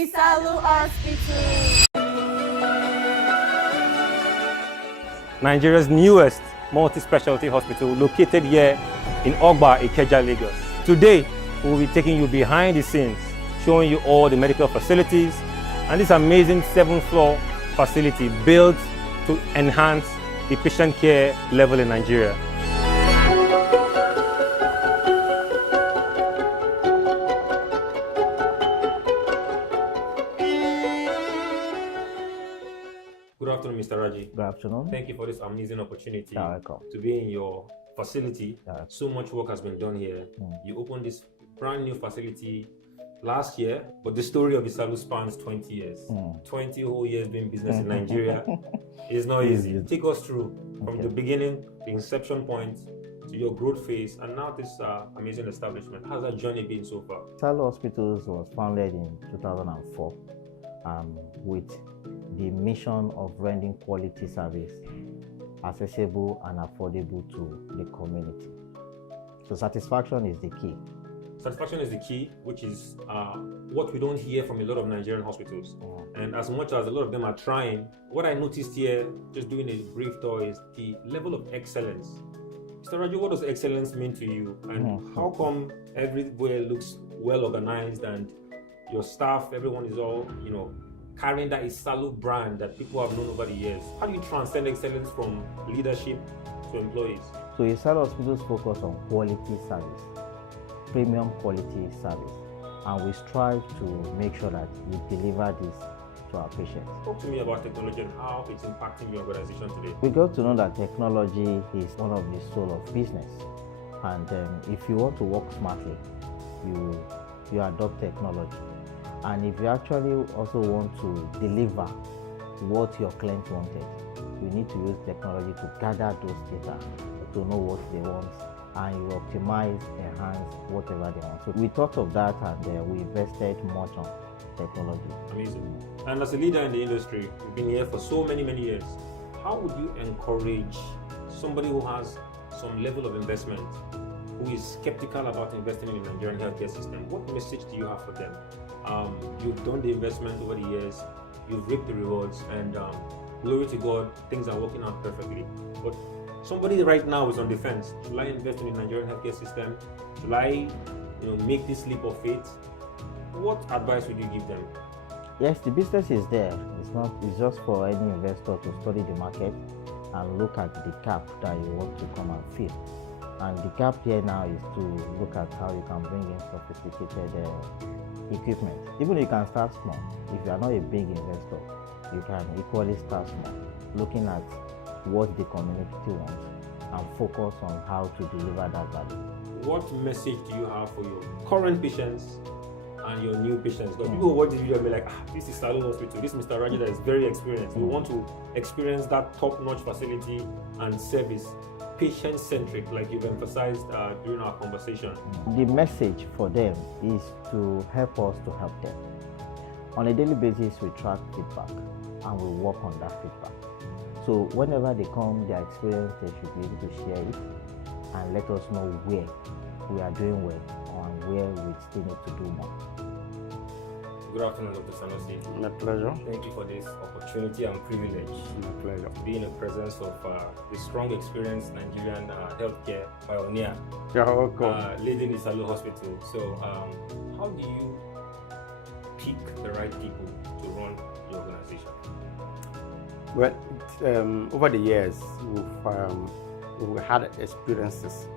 Isalu Hospital. Nigeria's newest multi-specialty hospital located here in Ogba, Ikeja, Lagos. Today, we'll be taking you behind the scenes, showing you all the medical facilities and this amazing 7th floor facility built to enhance the patient care level in Nigeria. Good afternoon, Mr. Raji. Good afternoon. Thank you for this amazing opportunity You're welcome. to be in your facility. Yeah. So much work has been done here. You opened this brand new facility last year, but the story of Isalu spans 20 years. 20 whole years doing business in Nigeria is not easy. Take us through from the beginning, the inception point, to your growth phase, and now this amazing establishment. How's that journey been so far? Isalu Hospitals was founded in 2004 with the mission of rendering quality service accessible and affordable to the community. So satisfaction is the key. Satisfaction is the key, which is what we don't hear from a lot of Nigerian hospitals. And as much as a lot of them are trying, what I noticed here, just doing a brief tour, is the level of excellence. Mr. Raju, what does excellence mean to you? And how come everywhere looks well organized and your staff, everyone is all, carrying that Isalu brand that people have known over the years? How do you transcend excellence from leadership to employees? So Isalu Hospitals focus on quality service, premium quality service, and we strive to make sure that we deliver this to our patients. Talk to me about technology and how it's impacting your organization today. We got to know that technology is one of the soul of business, and if you want to work smartly, you adopt technology. And if you actually also want to deliver what your client wanted, you need to use technology to gather those data to know what they want, and you optimize, enhance whatever they want. So we thought of that, and we invested much on technology. Amazing. And as a leader in the industry, you've been here for so many years. How would you encourage somebody who has some level of investment, who is skeptical about investing in the Nigerian healthcare system? What message do you have for them? You've done the investment over the years, you've reaped the rewards, and glory to God, things are working out perfectly. But somebody right now is on the fence. Should I invest in the Nigerian healthcare system? Should I, make this leap of faith? What advice would you give them? Yes, the business is there. It's just for any investor to study the market and look at the gap that you want to come and fill. And the gap here now is to look at how you can bring in sophisticated equipment. Even you can start small. If you are not a big investor, you can equally start small, looking at what the community wants and focus on how to deliver that value. What message do you have for your current patients and your new patients? Because people who watch this video will be like, this is Isalu Hospital, this is Mr. Raji that is very experienced. We want to experience that top-notch facility and service, patient-centric, like you've emphasized during our conversation. The message for them is to help us to help them. On a daily basis, we track feedback and we work on that feedback. So whenever they come, their experience, they should be able to share it and let us know where we are doing well and where we still need to do more. Good afternoon, Dr. Sanusi. My pleasure. Thank you for this opportunity and privilege. My pleasure. To be in the presence of the strong, experienced Nigerian healthcare pioneer, You're welcome. leading Isalu Hospital. So, how do you pick the right people to run the organization? Well, over the years, we've had experiences,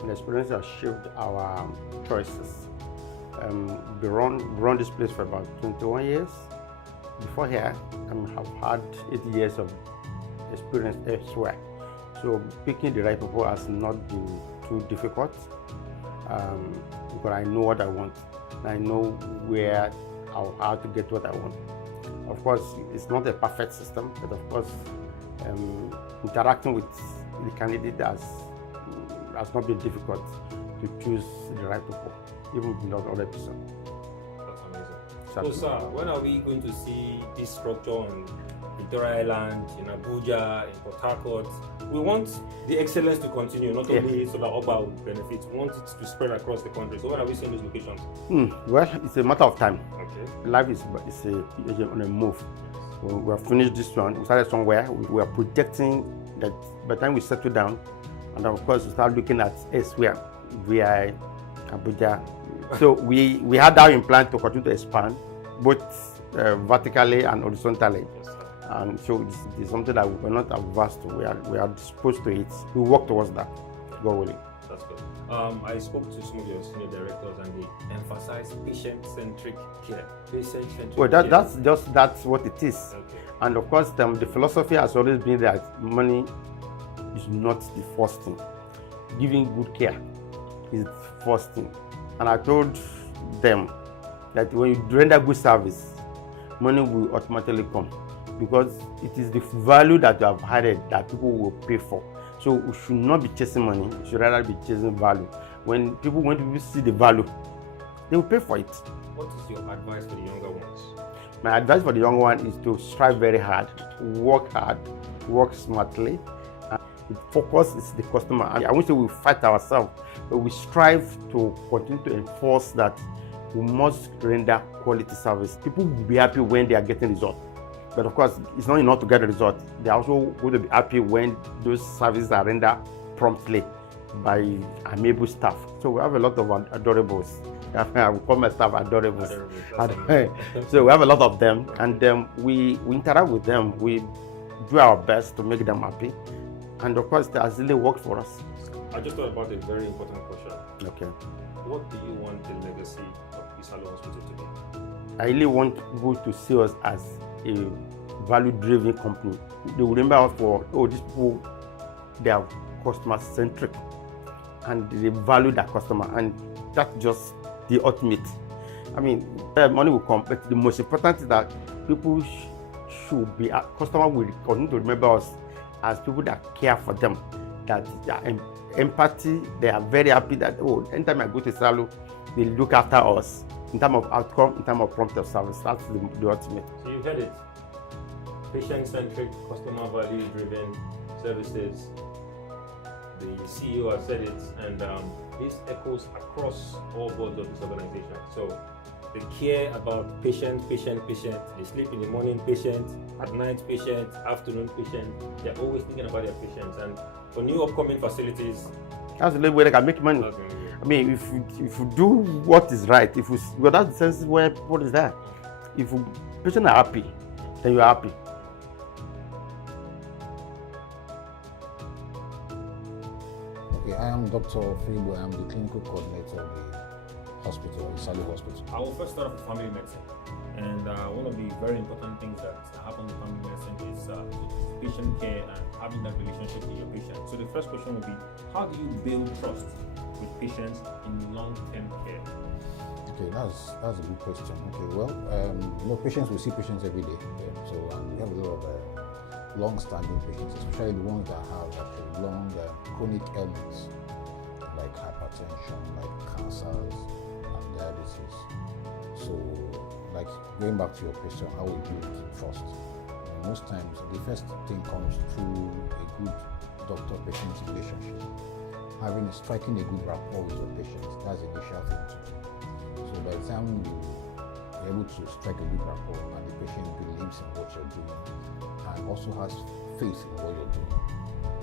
and experiences have shaped our choices. We run this place for about 21 years. Before here, I have had 8 years of experience elsewhere. So picking the right people has not been too difficult because I know what I want. And I know where or how to get what I want. Of course, it's not a perfect system, but of course, interacting with the candidate has not been difficult to choose the right people, even without other people. That's amazing. So, sir, when are we going to see this structure on Victoria Island, in Abuja, in Port Harcourt? We want the excellence to continue, not only so that Ogba will benefit. We want it to spread across the country. So when are we seeing these locations? Well, it's a matter of time. Okay. Okay. Life is on a move. We have finished this one. We started somewhere. We are projecting that by the time we settle down, and then of course we start looking at elsewhere via Abuja. So we had that in plan to continue to expand both vertically and horizontally. Yes, sir. And so it's something that we're not averse to. We are disposed to it. We work towards that. God willing. That's good. I spoke to some of your senior directors and they emphasize patient-centric care. Patient-centric Well, care. that's what it is. Okay. And of course, the philosophy has always been that money is not the first thing. Giving good care is the first thing. And I told them that when you render good service, money will automatically come, because it is the value that you have added that people will pay for. So we should not be chasing money, we should rather be chasing value. When people see the value, they will pay for it. What is your advice for the younger ones? My advice for the young one is to strive very hard, work smartly. The focus is the customer. I won't say we fight ourselves, but we strive to continue to enforce that we must render quality service. People will be happy when they are getting results. But of course, it's not enough to get a result. They are also going to be happy when those services are rendered promptly by amiable staff. So we have a lot of adorables. I will call my staff adorables. So we have a lot of them, and we interact with them. We do our best to make them happy. And of course, it has really worked for us. I just thought about a very important question. Okay. What do you want the legacy of Isalu Hospital to be? I really want people to see us as a value-driven company. They will remember us for, these people, they are customer-centric and they value their customer, and that's just the ultimate. I mean, money will come, but the most important is that people should be, customer will continue to remember us as people that care for them, that empathy, they are very happy that, anytime I go to Isalu, they look after us in terms of outcome, in terms of prompt of service. That's the ultimate. So you've heard it. Patient-centric, customer value-driven services. The CEO has said it, and this echoes across all boards of this organization. So they care about patient. They sleep in the morning, patient, at night, patient, afternoon, patient. They're always thinking about their patients. And for new upcoming facilities, that's the only way they can make money. I mean, if you do what is right, because that's the sense where what is that. If patients are happy, then you're happy. Okay, I am Dr. Fribo. I am the clinical coordinator of the hospital, Isalu Hospital. I will first start off with family medicine. And one of the very important things that happen in family medicine is patient care and having that relationship with your patient. So the first question will be, how do you build trust with patients in long-term care? Okay, that's a good question. Okay, well, patients, we see patients every day. So we have a lot of long-standing patients, especially the ones that have actually long chronic ailments like hypertension, like cancers, and diabetes. So, like going back to your question, how we build trust. Most times, the first thing comes through a good doctor-patient relationship. Striking a good rapport with your patients, that's the initial thing to do. So by the time you're able to strike a good rapport and the patient believes in what you're doing and also has faith in what you're doing,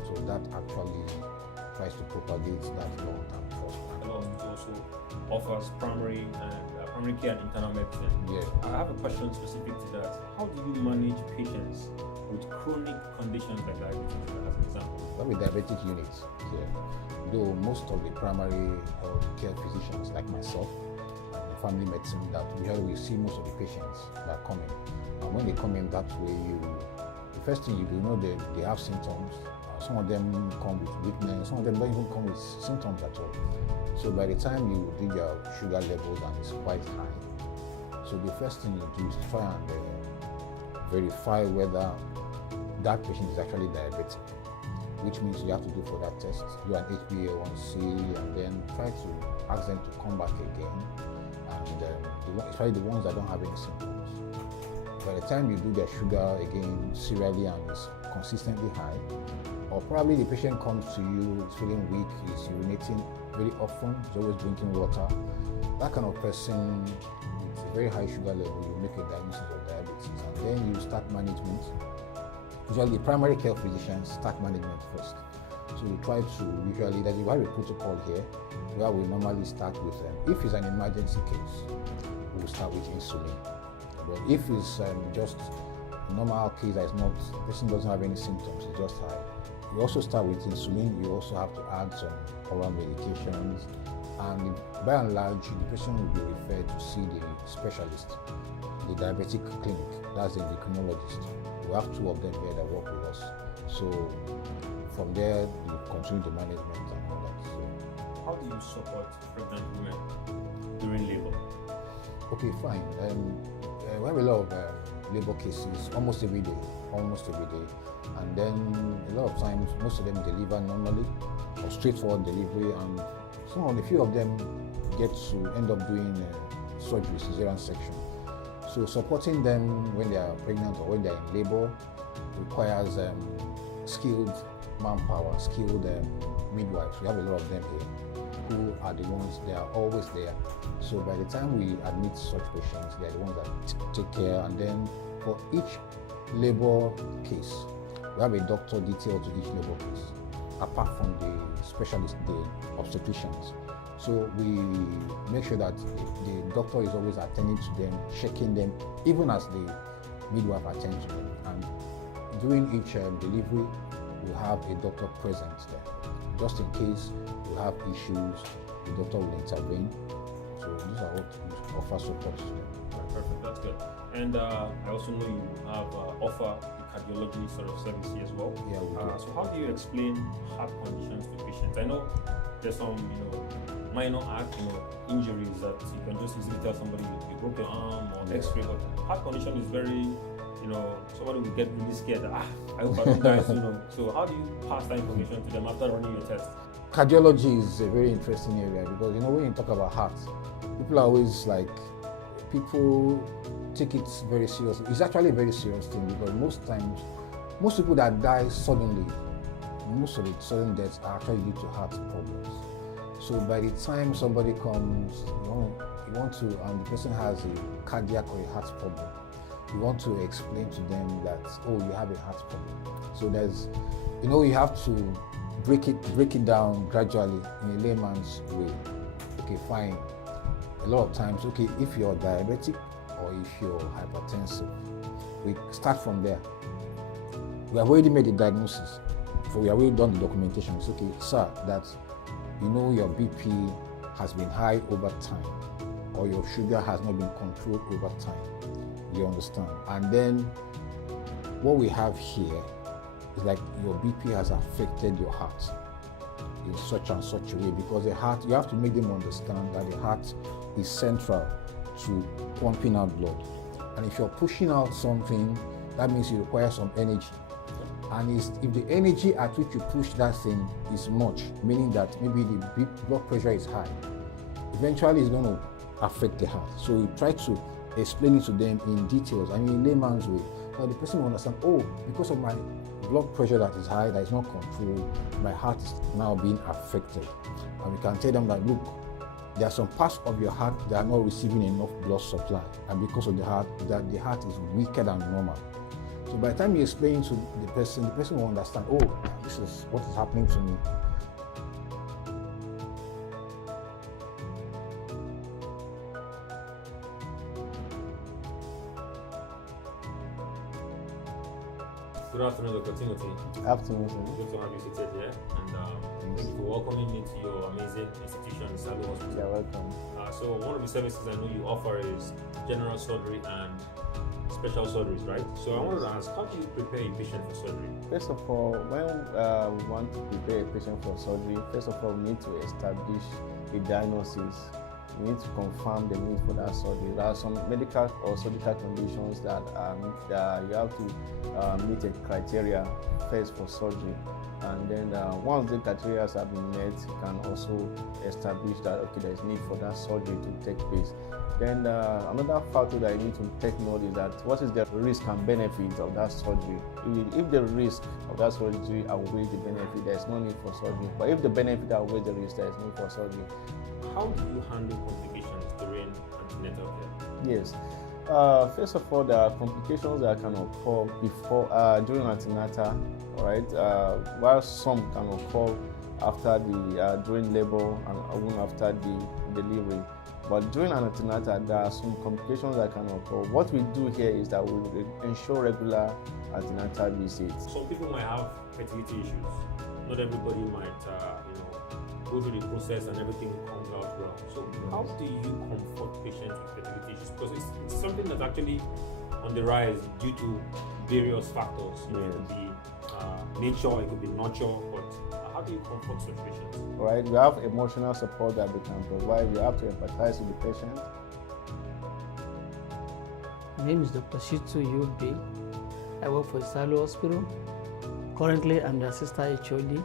so that actually tries to propagate that long-term trust. And also offers primary care and internal medicine. Yeah. I have a question specific to that. How do you manage patients with chronic conditions like diabetes, as an example? That with diabetic units here, though most of the primary health care physicians like myself and the family medicine that we see most of the patients that come in. And when they come in that way, the first thing you do, they have symptoms. Some of them come with weakness, some of them don't even come with symptoms at all. So by the time you do your sugar levels and it's quite high, so the first thing you do is try and verify whether that patient is actually diabetic, which means you have to do for that test, do an HbA1c, and then try to ask them to come back again, and especially the ones that don't have any symptoms. By the time you do their sugar again serially and it's consistently high, or probably the patient comes to you, is feeling weak, is urinating very often, is always drinking water, that kind of person, very high sugar level, you make a diagnosis of diabetes, and then you start management. Usually, primary care physicians start management first. So we try to usually, there's a protocol here where we normally start with, if it's an emergency case, we'll start with insulin. But if it's just a normal case that is not, the person doesn't have any symptoms, it's just high, we also start with insulin. You also have to add some oral medications, and by and large, the person will be referred to see the specialist, the diabetic clinic, that's the endocrinologist. We have two of them here that work with us. So from there, you continue the management and all that. So, how do you support pregnant women during labor? Okay, fine. We have a lot of labor cases almost every day, and then a lot of times most of them deliver normally or straightforward delivery, and a few of them get to end up doing surgery, cesarean section. So supporting them when they are pregnant or when they are in labor requires skilled manpower, skilled midwives. We have a lot of them here who are the ones, they are always there. So by the time we admit such patients, they are the ones that take care. And then for each labor case, we have a doctor detailed to each labor case, apart from the specialist, the obstetricians. So we make sure that the doctor is always attending to them, checking them, even as the midwife attends to them. And during each delivery, we have a doctor present there. Just in case we have issues, the doctor will intervene. So these are what we offer support to them. Right, perfect, that's good. And I also know you have offer the cardiology sort of service here as well. Yeah, we do. So how do you explain heart conditions to patients? I know there's some, minor heart, injuries that you can just easily tell somebody you broke your arm or X-ray, but heart condition is very, somebody will get really scared. I hope I don't die soon. So how do you pass that information to them after running your test? Cardiology is a very interesting area because when you talk about heart, people are always people take it very seriously. It's actually a very serious thing because most people that die suddenly, most of the sudden deaths are actually due to heart problems. So by the time somebody comes, you want to, and the person has a cardiac or a heart problem, you want to explain to them that, you have a heart problem. So there's, you have to break it down gradually in a layman's way. Okay, fine. A lot of times, if you're diabetic or if you're hypertensive, we start from there. We have already made the diagnosis, so we have already done the documentation. It's okay, sir, that your BP has been high over time, or your sugar has not been controlled over time. You understand? And then what we have here is your BP has affected your heart in such and such a way, because the heart, you have to make them understand that the heart is central to pumping out blood. And if you're pushing out something, that means you require some energy. And if the energy at which you push that thing is much, meaning that maybe the blood pressure is high, eventually it's going to affect the heart. So we try to explain it to them in details and in layman's way. So the person will understand, because of my blood pressure that is high, that is not controlled, my heart is now being affected. And we can tell them that, look, there are some parts of your heart that are not receiving enough blood supply. And because of the heart is weaker than normal. So by the time you explain to the person will understand, this is what is happening to me. Good afternoon, Dr. Timothy. Afternoon, sir. Good to have you seated here, and thank you for welcoming me to your amazing institution, Isalu Hospital. You're welcome. So one of the services I know you offer is general surgery and special surgeries, right? So I wanted to ask, how do you prepare a patient for surgery? First of all, when we want to prepare a patient for surgery, first of all, we need to establish a diagnosis. We need to confirm the need for that surgery. There are some medical or surgical conditions that you have to meet a criteria first for surgery. And then once the criteria have been met, you can also establish that, there is need for that surgery to take place. Then another factor that you need to take note is that what is the risk and benefit of that surgery. If the risk of that surgery outweighs the benefit, there is no need for surgery. But if the benefit outweighs the risk, there is need for surgery. How do you handle complications during antenatal care? Yes. First of all, there are complications that can occur before, during antenatal, all right? While some can occur after the during labor and even after the delivery. But during an antenatal, there are some complications that can occur. What we do here is that we ensure regular antenatal visits. Some people might have fertility issues. Not everybody might, go through the process and everything comes out well. So how do you comfort patients with fertility issues? Because it's something that's actually on the rise due to various factors. It could be nature, it could be nurture, but how do you comfort such patients? Right, we have emotional support that we can provide. We have to empathize with the patient. My name is Dr. Shitu Yobe. I work for Isalu Hospital. Currently, I'm the assistant HOD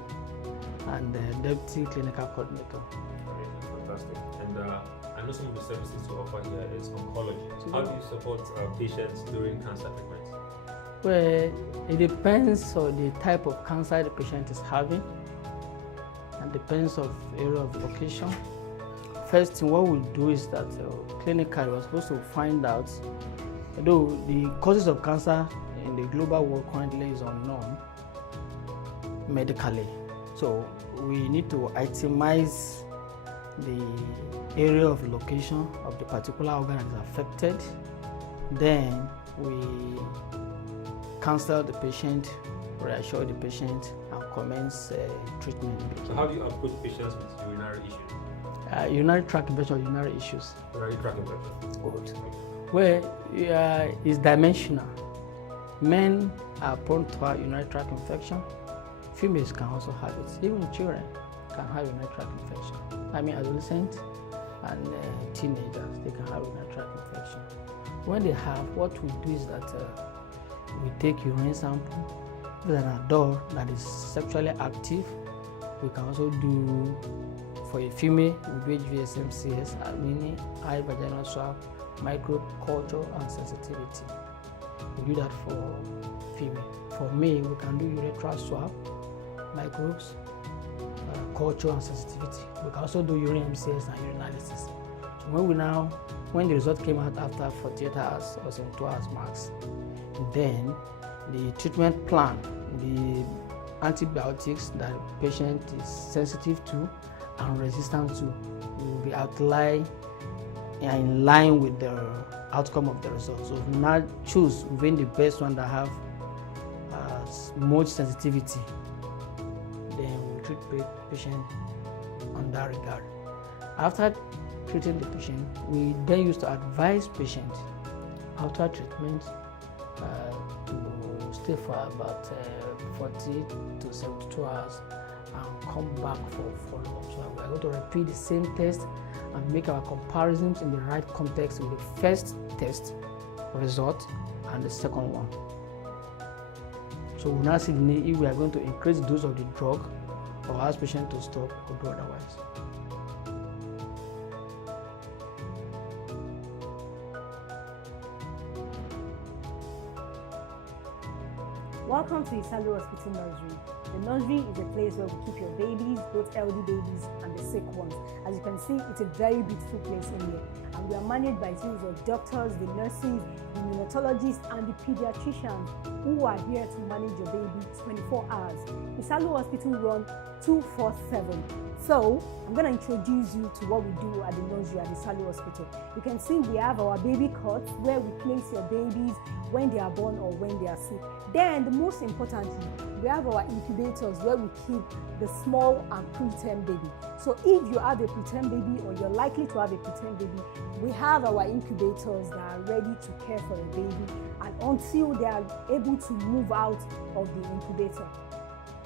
and the deputy clinical coordinator. Fantastic. And I know some of the services you offer here is oncology. How do you support patients during cancer treatment? Well, it depends on the type of cancer the patient is having and depends on area of location. First thing what we do is that clinically we're supposed to find out, although the causes of cancer in the global world currently is unknown medically. So we need to itemize the area of location of the particular organ that is affected. Then we counsel the patient, reassure the patient, and commence treatment. So how do you approach patients with urinary issues? Urinary tract infection, urinary issues. Urinary tract infection. Good. Well, it's dimensional. Men are prone to have urinary tract infection. Females can also have it. Even children can have urinary tract infection. I mean, adolescents and teenagers, they can have urinary tract infection. When they have, what we do is that we take urine sample. If it's an adult that is sexually active, we can also do, for a female, we do HVSMCS, meaning high vaginal swab, microbe culture and sensitivity. We do that for female. For male, we can do urethral swab, microbes, culture and sensitivity. We can also do urine MCS and urinalysis. So when the result came out after 48 hours or 72 hours max, then the treatment plan, the antibiotics that the patient is sensitive to and resistant to will be outlined in line with the outcome of the results. So we now choose within the best one that have much sensitivity, then we treat patient on that regard. After treating the patient, we then used to advise patient after treatment to stay for about 40 to 72 hours and come back for follow-up. So we are going to repeat the same test and make our comparisons in the right context with the first test result and the second one. So we'll now see if we are going to increase the dose of the drug or ask patient to stop or do otherwise. Welcome to Isalu Hospital Nursery. The nursery is a place where we keep your babies, both healthy babies and the sick ones. As you can see, it's a very beautiful place in here. And we are managed by teams of doctors, the nurses, the neonatologists, and the pediatricians who are here to manage your baby 24 hours. Isalu Hospital run 247. So, I'm going to introduce you to what we do at the nursery at Isalu Hospital. You can see we have our baby cots where we place your babies when they are born or when they are sick. Then, the most importantly, we have our incubators where we keep the small and preterm baby. So if you have a preterm baby or you're likely to have a preterm baby, we have our incubators that are ready to care for your baby and until they are able to move out of the incubator.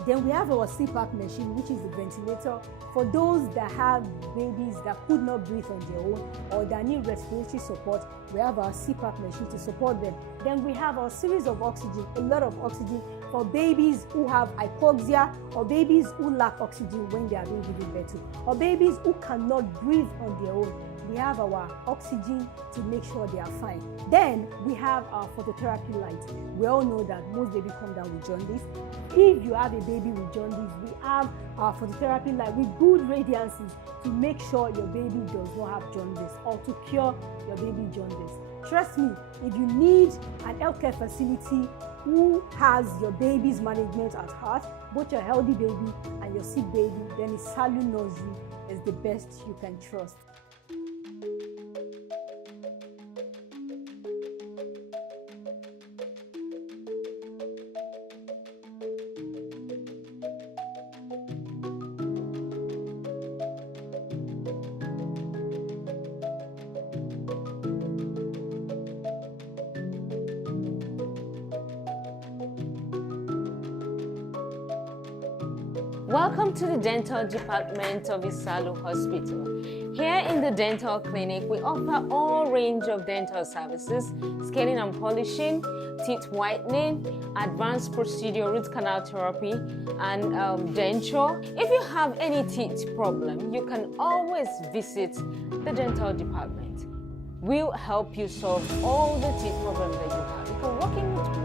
Then we have our CPAP machine, which is the ventilator for those that have babies that could not breathe on their own or that need respiratory support. We have our CPAP machine to support them. Then we have our series of oxygen, a lot of oxygen for babies who have hypoxia or babies who lack oxygen when they are being given birth to, or babies who cannot breathe on their own. we have our oxygen to make sure they are fine. Then we have our phototherapy light. We all know that most babies come down with jaundice. If you have a baby with jaundice, we have our phototherapy light with good radiances to make sure your baby does not have jaundice or to cure your baby jaundice. Trust me, if you need an healthcare facility who has your baby's management at heart, both your healthy baby and your sick baby, then Isalu Nursery is the best you can trust. Welcome to the dental department of Isalu Hospital. Here in the dental clinic, we offer all range of dental services, scaling and polishing, teeth whitening, advanced procedure, root canal therapy, and denture. If you have any teeth problem, you can always visit the dental department. We'll help you solve all the teeth problems that you have. If you're working with